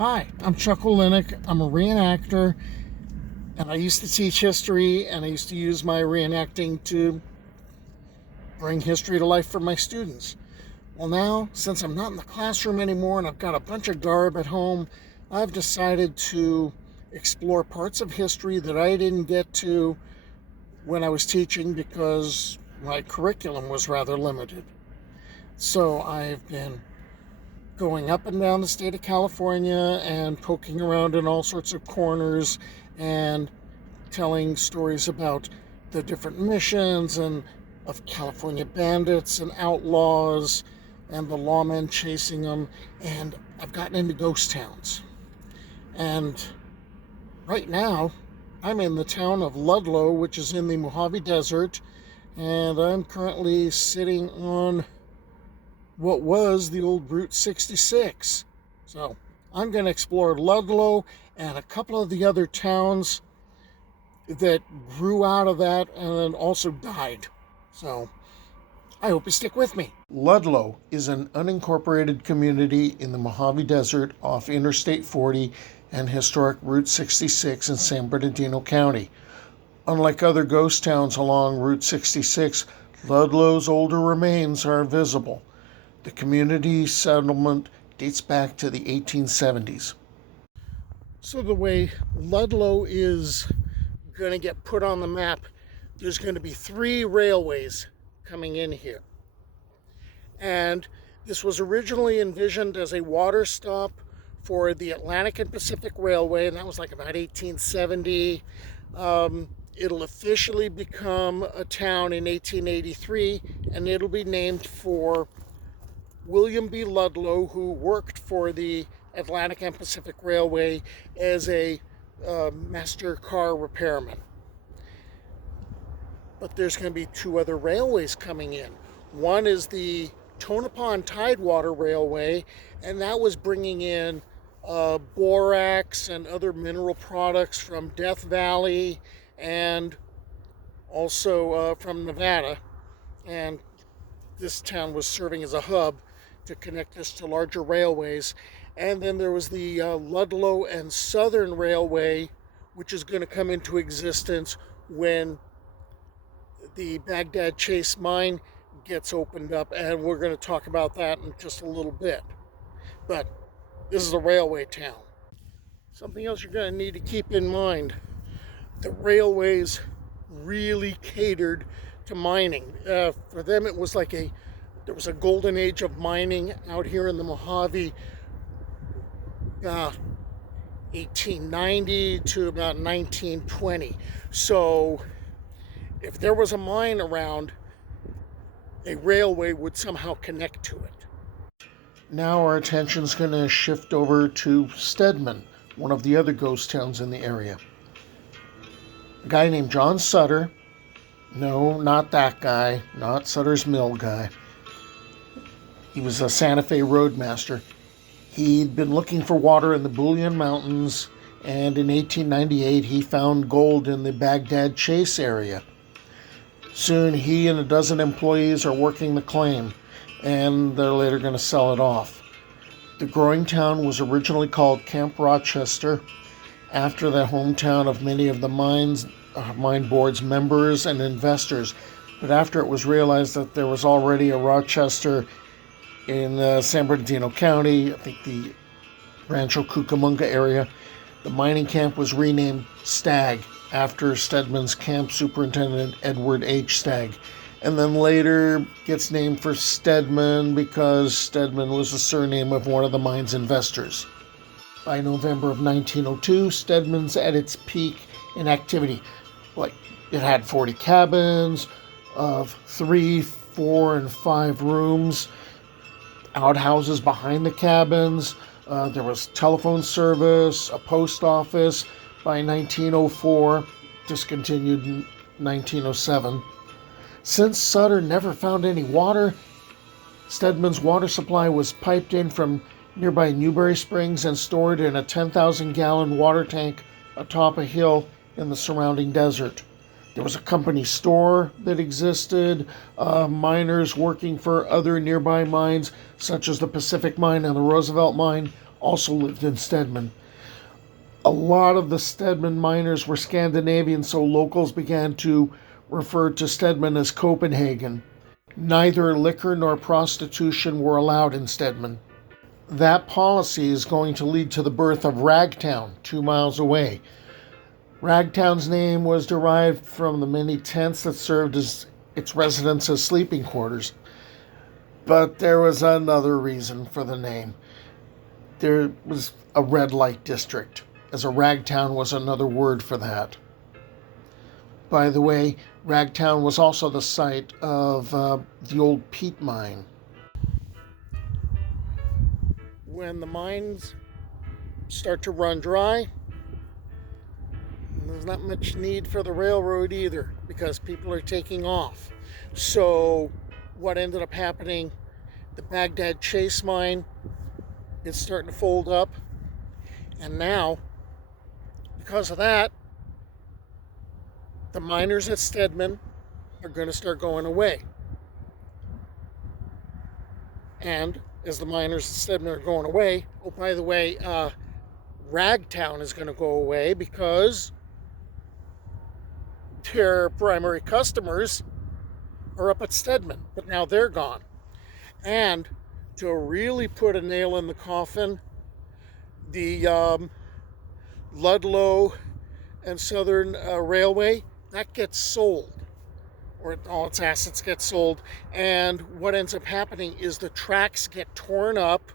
Hi, I'm Chuck Olinick. I'm a reenactor, and I used to teach history, and I used to use my reenacting to bring history to life for my students. Well, now, since I'm not in the classroom anymore and I've got a bunch of garb at home, I've decided to explore parts of history that I didn't get to when I was teaching because my curriculum was rather limited. So I've been going up and down the state of California and poking around in all sorts of corners and telling stories about the different missions and of California bandits and outlaws and the lawmen chasing them. And I've gotten into ghost towns. And right now, I'm in the town of Ludlow, which is in the Mojave Desert, and I'm currently sitting on what was the old Route 66. So I'm going to explore Ludlow and a couple of the other towns that grew out of that and then also died. So I hope you stick with me. Ludlow is an unincorporated community in the Mojave Desert off Interstate 40 and historic Route 66 in San Bernardino County. Unlike other ghost towns along Route 66, Ludlow's older remains are visible. The community settlement dates back to the 1870s. So the way Ludlow is going to get put on the map, there's going to be 3 railways coming in here. And this was originally envisioned as a water stop for the Atlantic and Pacific Railway, and that was like about 1870. It'll officially become a town in 1883, and it'll be named for William B. Ludlow, who worked for the Atlantic and Pacific Railway as a master car repairman. But there's going to be 2 other railways coming in. One is the Tonopah Tidewater Railway, and that was bringing in borax and other mineral products from Death Valley and also from Nevada. And this town was serving as a hub to connect us to larger railways. And then there was the Ludlow and Southern Railway, which is going to come into existence when the Baghdad Chase mine gets opened up, and we're going to talk about that in just a little bit. But this is a railway town. Something else you're going to need to keep in mind: the railways really catered to mining. For them, it was like there was a golden age of mining out here in the Mojave, 1890 to about 1920. So if there was a mine around, a railway would somehow connect to it. Now our attention's going to shift over to Stedman, one of the other ghost towns in the area. A guy named John Sutter. No, not that guy, not Sutter's Mill guy. He was a Santa Fe roadmaster. He'd been looking for water in the Bullion Mountains, and in 1898 he found gold in the Baghdad Chase area. Soon he and a dozen employees are working the claim, and they're later going to sell it off. The growing town was originally called Camp Rochester, after the hometown of many of the mine board's members and investors. But after it was realized that there was already a Rochester in San Bernardino County, I think the Rancho Cucamonga area, the mining camp was renamed Stagg after Stedman's camp superintendent Edward H. Stagg, and then later gets named for Stedman because Stedman was the surname of one of the mine's investors. By November of 1902, Stedman's at its peak in activity. It had 40 cabins of 3, 4, and 5 rooms, outhouses behind the cabins. There was telephone service, a post office. By 1904, discontinued in 1907. Since Sutter never found any water, Stedman's water supply was piped in from nearby Newberry Springs and stored in a 10,000-gallon water tank atop a hill in the surrounding desert. There was a company store that existed, miners working for other nearby mines, such as the Pacific Mine and the Roosevelt Mine, also lived in Stedman. A lot of the Stedman miners were Scandinavian, so locals began to refer to Stedman as Copenhagen. Neither liquor nor prostitution were allowed in Stedman. That policy is going to lead to the birth of Ragtown, 2 miles away. Ragtown's name was derived from the many tents that served as its residents as sleeping quarters. But there was another reason for the name. There was a red light district, as a ragtown was another word for that. By the way, Ragtown was also the site of the old peat mine. When the mines start to run dry, there's not much need for the railroad either because people are taking off. So what ended up happening, the Baghdad Chase mine is starting to fold up. And now, because of that, the miners at Stedman are going to start going away. And as the miners at Stedman are going away, oh, by the way, Ragtown is going to go away because their primary customers are up at Stedman, but now they're gone. And to really put a nail in the coffin, the Ludlow and Southern Railway, that gets sold, or all its assets get sold. And what ends up happening is the tracks get torn up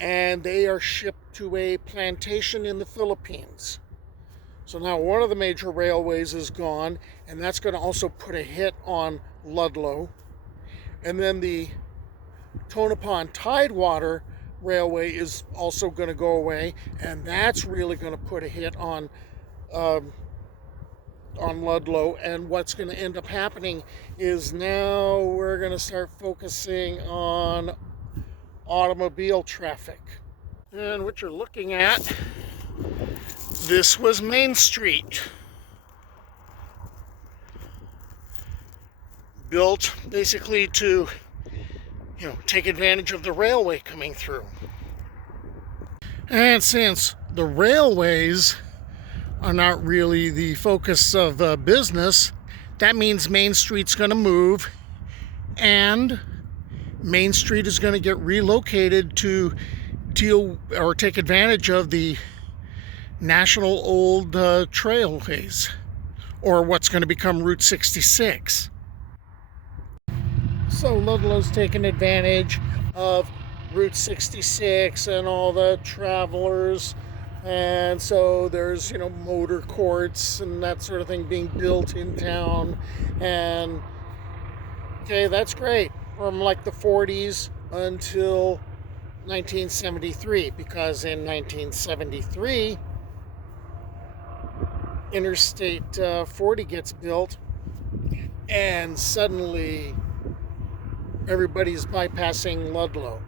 and they are shipped to a plantation in the Philippines. So now one of the major railways is gone, and that's going to also put a hit on Ludlow. And then the Tonopah Tidewater Railway is also going to go away, and that's really going to put a hit on Ludlow. And what's going to end up happening is now we're going to start focusing on automobile traffic. And what you're looking at, this was Main Street, built basically to, take advantage of the railway coming through. And since the railways are not really the focus of business, that means Main Street's going to move, and Main Street is going to get relocated to deal or take advantage of the National Old Trailways, or what's going to become Route 66. So Ludlow's taken advantage of Route 66 and all the travelers, and so there's motor courts and that sort of thing being built in town. And okay, that's great from like the 40s until 1973, because in 1973 Interstate 40 gets built, and suddenly everybody's bypassing Ludlow.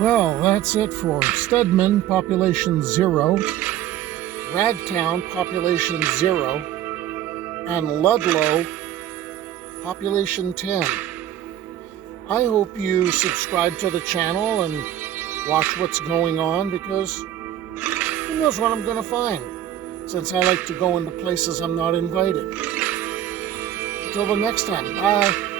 Well, that's it for Stedman, population 0, Ragtown, population 0, and Ludlow, population 10. I hope you subscribe to the channel and watch what's going on, because who knows what I'm going to find, since I like to go into places I'm not invited. Until the next time, bye.